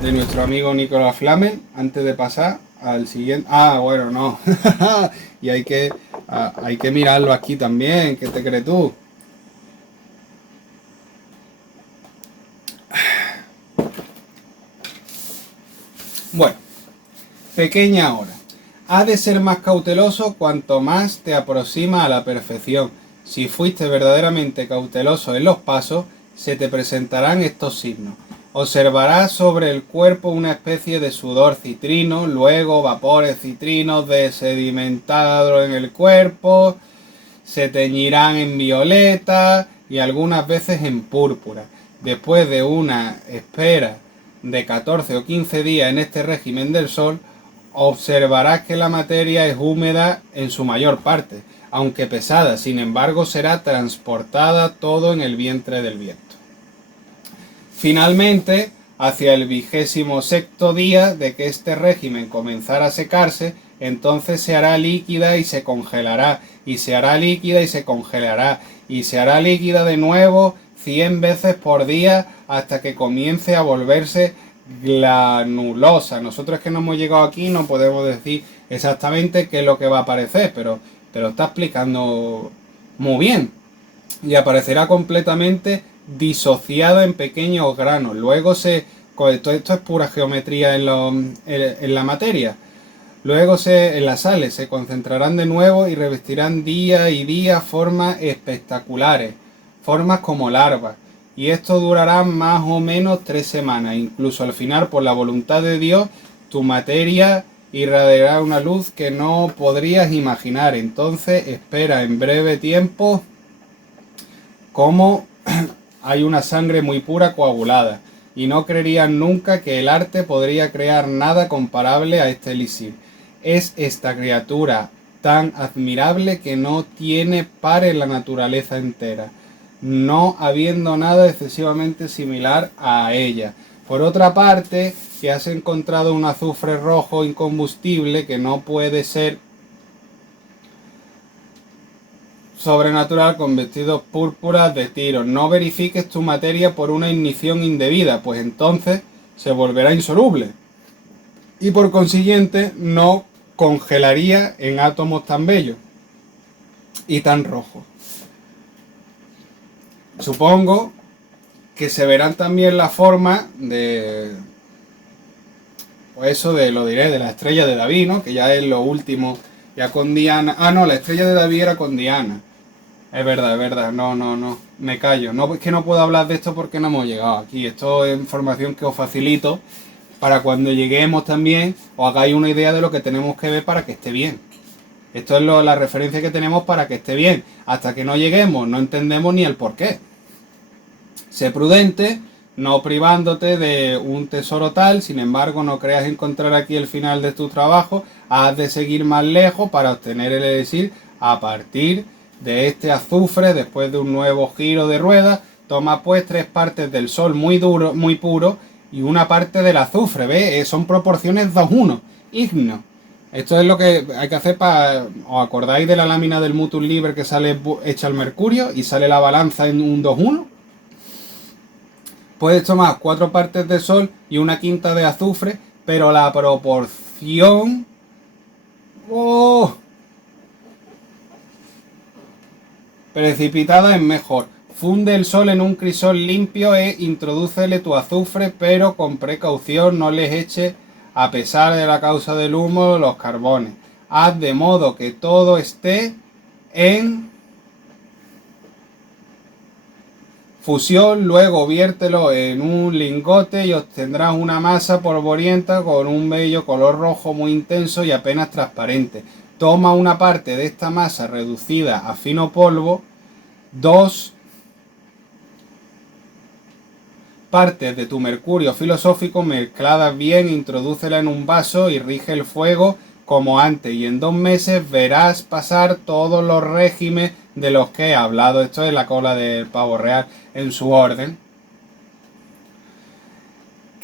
De nuestro amigo Nicolás Flamel, antes de pasar al siguiente. Ah, bueno, no. Y hay que mirarlo aquí también. ¿Qué te crees tú? Bueno, pequeña hora. Ha de ser más cauteloso cuanto más te aproxima a la perfección. Si fuiste verdaderamente cauteloso en los pasos, se te presentarán estos signos. Observarás sobre el cuerpo una especie de sudor citrino, luego vapores citrinos de sedimentado en el cuerpo, se teñirán en violeta y algunas veces en púrpura. Después de una espera de 14 o 15 días en este régimen del sol, observarás que la materia es húmeda en su mayor parte, aunque pesada, sin embargo será transportada todo en el vientre del viento. Finalmente, hacia el 26º día de que este régimen comenzara a secarse, entonces se hará líquida y se congelará, y se hará líquida y se congelará, y se hará líquida de nuevo 100 veces por día hasta que comience a volverse granulosa. Nosotros que no hemos llegado aquí no podemos decir exactamente qué es lo que va a aparecer, pero te lo está explicando muy bien. Y aparecerá completamente disociada en pequeños granos. Luego esto es pura geometría en la materia. Luego en las sales se concentrarán de nuevo y revestirán día y día formas espectaculares, formas como larvas. Y esto durará más o menos 3 semanas. Incluso al final, por la voluntad de Dios, tu materia irradiará una luz que no podrías imaginar. Entonces espera en breve tiempo como hay una sangre muy pura coagulada, y no creerían nunca que el arte podría crear nada comparable a este elixir. Es esta criatura tan admirable que no tiene par en la naturaleza entera, no habiendo nada excesivamente similar a ella. Por otra parte, que has encontrado un azufre rojo incombustible que no puede ser sobrenatural con vestidos púrpuras de tiros. No verifiques tu materia por una ignición indebida, pues entonces se volverá insoluble. Y por consiguiente no congelaría en átomos tan bellos y tan rojos. Supongo que se verán también la forma de... pues eso de lo diré, de la estrella de David, ¿no? Que ya es lo último, ya con Diana. Ah, no, la estrella de David era con Diana. Es verdad, no, me callo. No, es que no puedo hablar de esto porque no hemos llegado aquí. Esto es información que os facilito para cuando lleguemos también os hagáis una idea de lo que tenemos que ver para que esté bien. Esto es la referencia que tenemos para que esté bien. Hasta que no lleguemos no entendemos ni el porqué. Sé prudente, no privándote de un tesoro tal, sin embargo no creas encontrar aquí el final de tu trabajo. Has de seguir más lejos para obtener el elixir a partir de este azufre. Después de un nuevo giro de rueda, toma pues 3 partes del sol muy duro, muy puro, y una parte del azufre, ¿ves? Son proporciones 2:1, igno. Esto es lo que hay que hacer para... ¿Os acordáis de la lámina del Mutus Liber que sale hecha al mercurio y sale la balanza en un 2:1? Puedes tomar 4 partes de sol y una quinta de azufre, pero la proporción... ¡Oh! Precipitada es mejor. Funde el sol en un crisol limpio e introdúcele tu azufre, pero con precaución, no les eche, a pesar de la causa del humo, los carbones. Haz de modo que todo esté en fusión, luego viértelo en un lingote y obtendrás una masa polvorienta con un bello color rojo muy intenso y apenas transparente. Toma una parte de esta masa reducida a fino polvo, 2 partes de tu mercurio filosófico mezcladas bien, introdúcela en un vaso y rige el fuego como antes, y en 2 meses verás pasar todos los regímenes de los que he hablado. Esto es la cola del pavo real en su orden.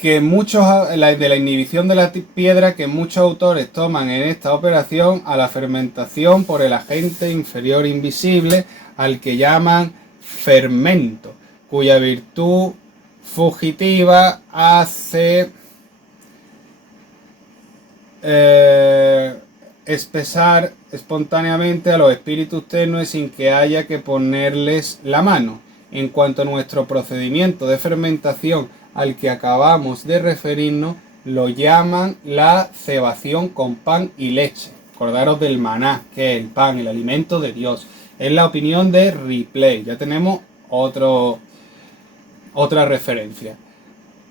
Que muchos de la inhibición de la piedra que muchos autores toman en esta operación a la fermentación por el agente inferior invisible al que llaman fermento, cuya virtud fugitiva hace espesar espontáneamente a los espíritus tenues sin que haya que ponerles la mano. En cuanto a nuestro procedimiento de fermentación al que acabamos de referirnos, lo llaman la cebación con pan y leche. Acordaros del maná, que es el pan, el alimento de Dios. Es la opinión de Ripley. Ya tenemos otra referencia.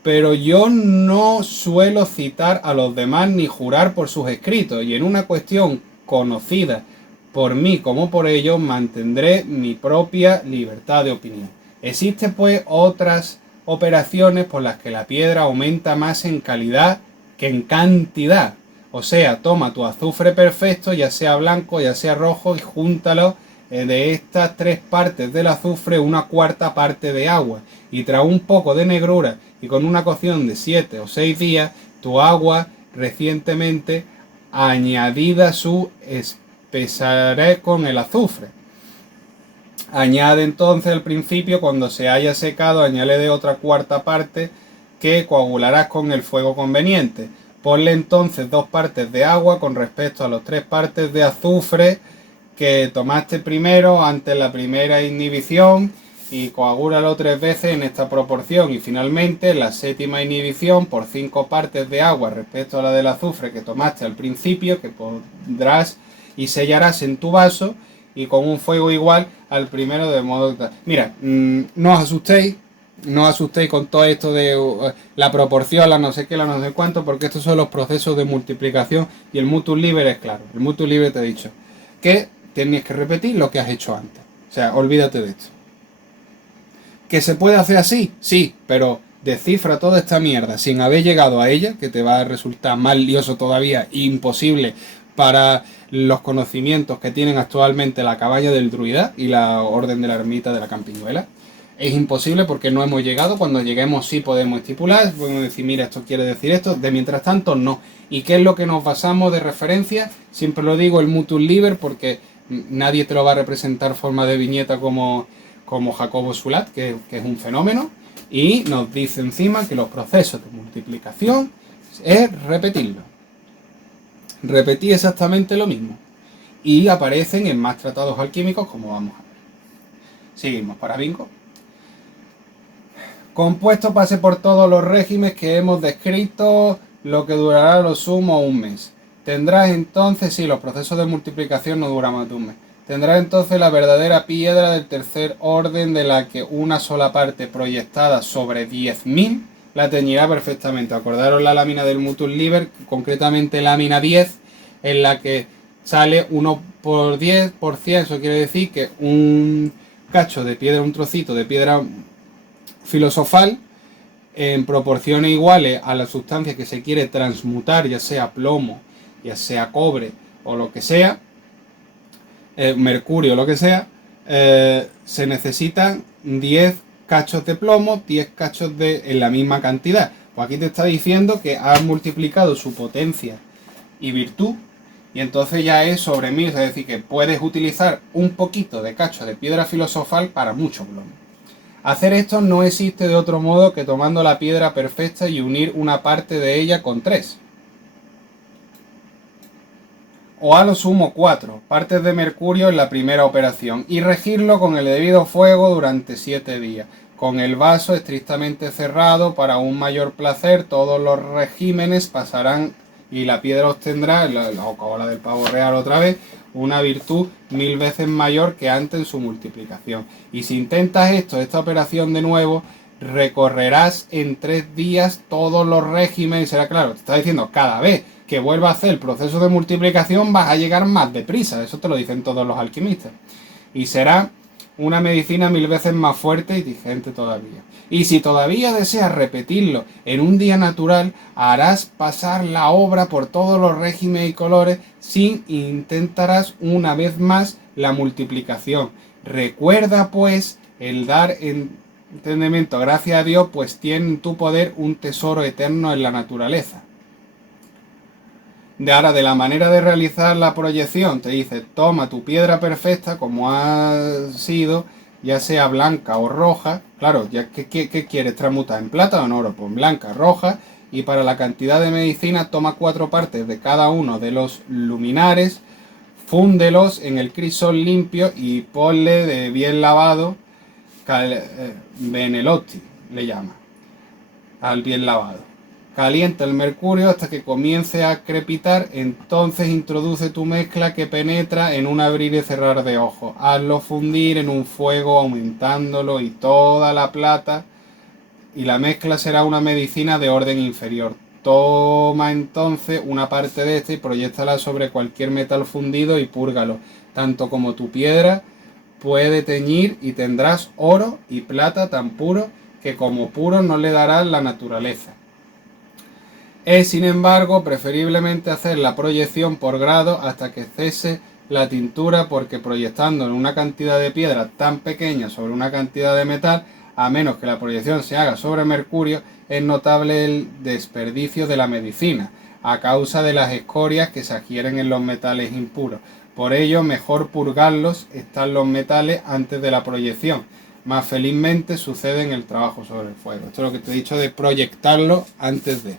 Pero yo no suelo citar a los demás ni jurar por sus escritos, y en una cuestión conocida por mí como por ellos mantendré mi propia libertad de opinión. Existen pues otras operaciones por las que la piedra aumenta más en calidad que en cantidad. O sea, toma tu azufre perfecto, ya sea blanco, ya sea rojo, y júntalo de estas 3 partes del azufre, una cuarta parte de agua, y tras un poco de negrura y con una cocción de 7 o 6 días, tu agua recientemente añadida su espesaré con el azufre. Añade entonces al principio, cuando se haya secado, añade otra cuarta parte que coagularás con el fuego conveniente. Ponle entonces 2 partes de agua con respecto a las 3 partes de azufre que tomaste primero ante la primera inhibición, y coagúlalo 3 veces en esta proporción, y finalmente la séptima inhibición por 5 partes de agua respecto a la del azufre que tomaste al principio, que pondrás y sellarás en tu vaso y con un fuego igual al primero, de modo que... Mira, no os asustéis con todo esto de la proporción, la no sé qué, la no sé cuánto, porque estos son los procesos de multiplicación, y el mutuo libre es claro. El mutuo libre te he dicho que tienes que repetir lo que has hecho antes. O sea, olvídate de esto. ¿Que se puede hacer así? Sí, pero descifra toda esta mierda sin haber llegado a ella, que te va a resultar más lioso todavía, imposible para los conocimientos que tienen actualmente la cabaña del druida y la orden de la ermita de la Campiñuela. Es imposible porque no hemos llegado. Cuando lleguemos sí podemos estipular, podemos decir, mira, esto quiere decir esto. De mientras tanto, no. ¿Y qué es lo que nos basamos de referencia? Siempre lo digo, el mutuo libre, porque nadie te lo va a representar forma de viñeta como Jacobo Sulat, que es un fenómeno, y nos dice encima que los procesos de multiplicación es repetirlo. Repetir exactamente lo mismo. Y aparecen en más tratados alquímicos, como vamos a ver. Seguimos para bingo. Compuesto pase por todos los regímenes que hemos descrito, lo que durará lo sumo 1 mes. Tendrás entonces, sí, los procesos de multiplicación no duran más de 1 mes. Tendrás entonces la verdadera piedra del tercer orden, de la que una sola parte proyectada sobre 10.000 la teñirá perfectamente. Acordaros la lámina del Mutual Liber, concretamente lámina 10, en la que sale 1 por 10 por 100. Eso quiere decir que un cacho de piedra, un trocito de piedra filosofal, en proporciones iguales a la sustancia que se quiere transmutar, ya sea plomo, ya sea cobre o lo que sea, mercurio o lo que sea, se necesitan 10 cachos de plomo, 10 cachos en la misma cantidad. Pues aquí te está diciendo que has multiplicado su potencia y virtud, y entonces ya es sobre 1000, es decir, que puedes utilizar un poquito de cacho de piedra filosofal para mucho plomo. Hacer esto no existe de otro modo que tomando la piedra perfecta y unir una parte de ella con 3. O a lo sumo 4 partes de mercurio en la primera operación y regirlo con el debido fuego durante 7 días, con el vaso estrictamente cerrado. Para un mayor placer todos los regímenes pasarán y la piedra obtendrá, la cola del pavo real otra vez, una virtud 1000 veces mayor que antes en su multiplicación. Y si intentas esta operación de nuevo, recorrerás en 3 días todos los regímenes. Será claro, te está diciendo cada vez que vuelva a hacer el proceso de multiplicación vas a llegar más deprisa, eso te lo dicen todos los alquimistas. Y será una medicina 1000 veces más fuerte y vigente todavía. Y si todavía deseas repetirlo en un día natural, harás pasar la obra por todos los regímenes y colores sin intentarás una vez más la multiplicación. Recuerda pues el dar entendimiento, gracias a Dios, pues tiene en tu poder un tesoro eterno en la naturaleza. Ahora, de la manera de realizar la proyección, te dice, toma tu piedra perfecta como ha sido, ya sea blanca o roja. Claro, ya ¿qué quieres transmutar? ¿En plata o en oro? Pues blanca, roja. Y para la cantidad de medicina, toma 4 partes de cada uno de los luminares, fúndelos en el crisol limpio y ponle de bien lavado, Benelotti le llama, al bien lavado. Calienta el mercurio hasta que comience a crepitar, entonces introduce tu mezcla que penetra en un abrir y cerrar de ojos. Hazlo fundir en un fuego aumentándolo y toda la plata y la mezcla será una medicina de orden inferior. Toma entonces una parte de esta y proyéctala sobre cualquier metal fundido y púrgalo, tanto como tu piedra puede teñir y tendrás oro y plata tan puro que como puro no le darás la naturaleza. Es, sin embargo, preferiblemente hacer la proyección por grado hasta que cese la tintura, porque proyectando en una cantidad de piedra tan pequeña sobre una cantidad de metal, a menos que la proyección se haga sobre mercurio, es notable el desperdicio de la medicina, a causa de las escorias que se adhieren en los metales impuros. Por ello, mejor purgarlos están los metales antes de la proyección. Más felizmente sucede en el trabajo sobre el fuego. Esto es lo que te he dicho de proyectarlo antes de...